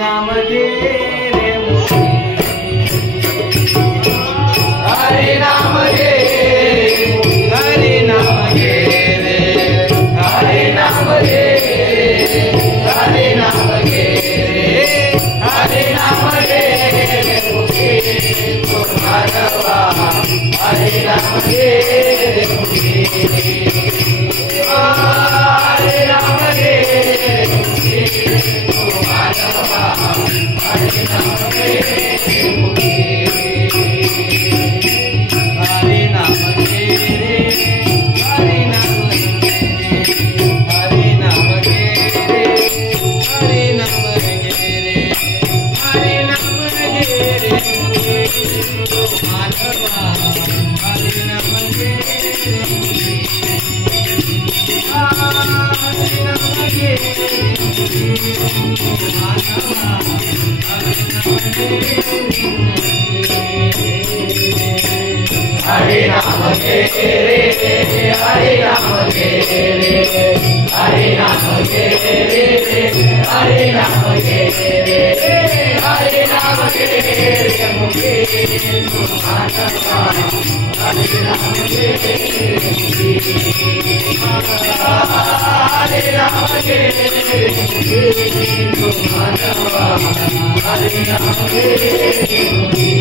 नाम घे रे मुखी, हरे नाम घे, हरे नाम घे रे, हरे नाम घे, हरे नाम घे रे, हरे नाम घे रे मुखी तो मानवा, हरे नाम घे रे मुखी, हरे नाम घे रे मुखी तो मानवा, हरे नाम घे रे मुखी, हरे नाम घे रे, हरे नाम घे रे, हरे नाम घे रे, हरे नाम घे रे, हरे नाम घे रे मुखी तो मानवा, हरे नाम घे रे मुखी, हरे नाम घे रे मुखी तो मानवा, हरे नाम घे रे मुखी, हरे नाम घे रे, हरे नाम घे रे, हरे नाम घे रे, हरे नाम घे रे, हरे नाम घे रे मुखी तो मानवा, हरे नाम घे रे मुखी, हरे नाम घे रे मुखी तो मानवा, हरे नाम घे रे मुखी,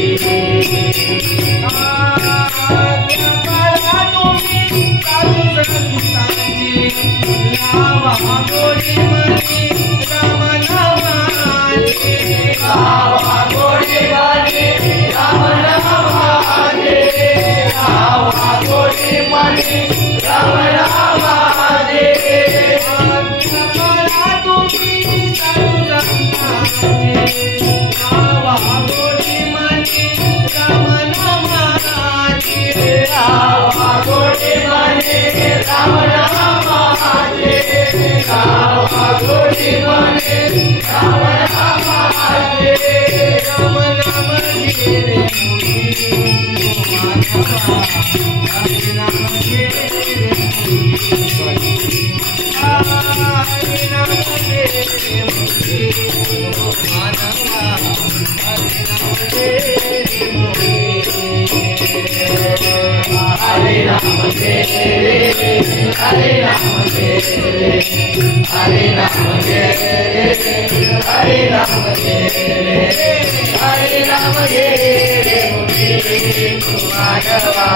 साधू संतांची लावा गोडी मनी राम नामाची, लावा गोडी मनी राम नामाची, लावा गोडी मनी राम नामाची, मला तुम्ही साधू संतांची लावा गोडी मनी राम नामाची, लावा गोडी मनी राम नामाची, लावा गोडी मनी राम नामाची, राम नाम घे रे मुखी तो मानवा, हरे नाम घे रे मुखी, हरे नाम घे रे मुखी तो मानवा, हरे नाम घे रे मुखी, हरे नाम घे रे, हरे नाम घे रे, हरे नाम घे रे, हरे नाम घे रे, हरे नाम घे रे मुखी तो मानवा,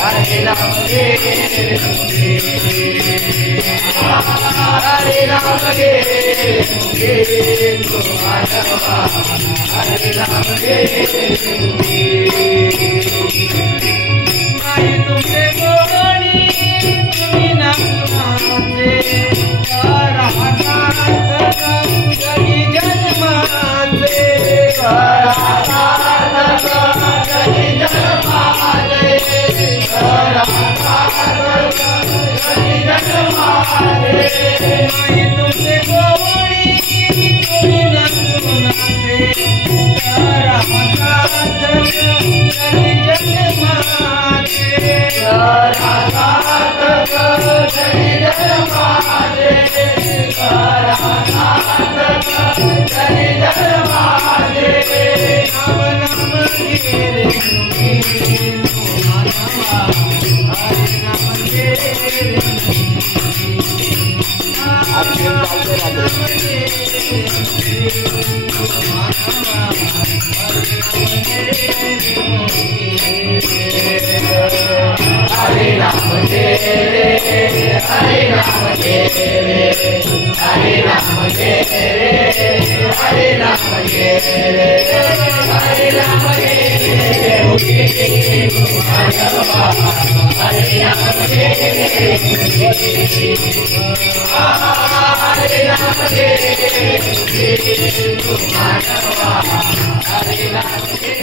हरे नाम घे रे मुखी, हरे नाम घे रे मुखी तो मानवा, हरे नाम घे रे मुखी, माई तुमचे गोडी तुम्ही नामाचे, राहतात जगी जन्माचे, राहतात जगी जन्माचे, राहतात जगी जन्माचे, माई तुमचे गोडी तुम्ही नामाचे, राहतात जगी जन्माचे, राहतात जगी जन्माचे, राहतात जगी जन्माचे, राम नाम घे रे मुखी तो मानवा, हरे नाम घे रे मुखी, हरे नाम घे रे मुखी तो मानवा, हरे नाम घे रे मुखी, हरे नाम घे रे, हरे नाम घे रे, हरे नाम घे रे, हरे नाम घे रे, हरे नाम घे रे मुखी तो मानवा, हरे नाम घे रे मुखी, हरे नाम घे रे मुखी तो मानवा, हरे नाम घे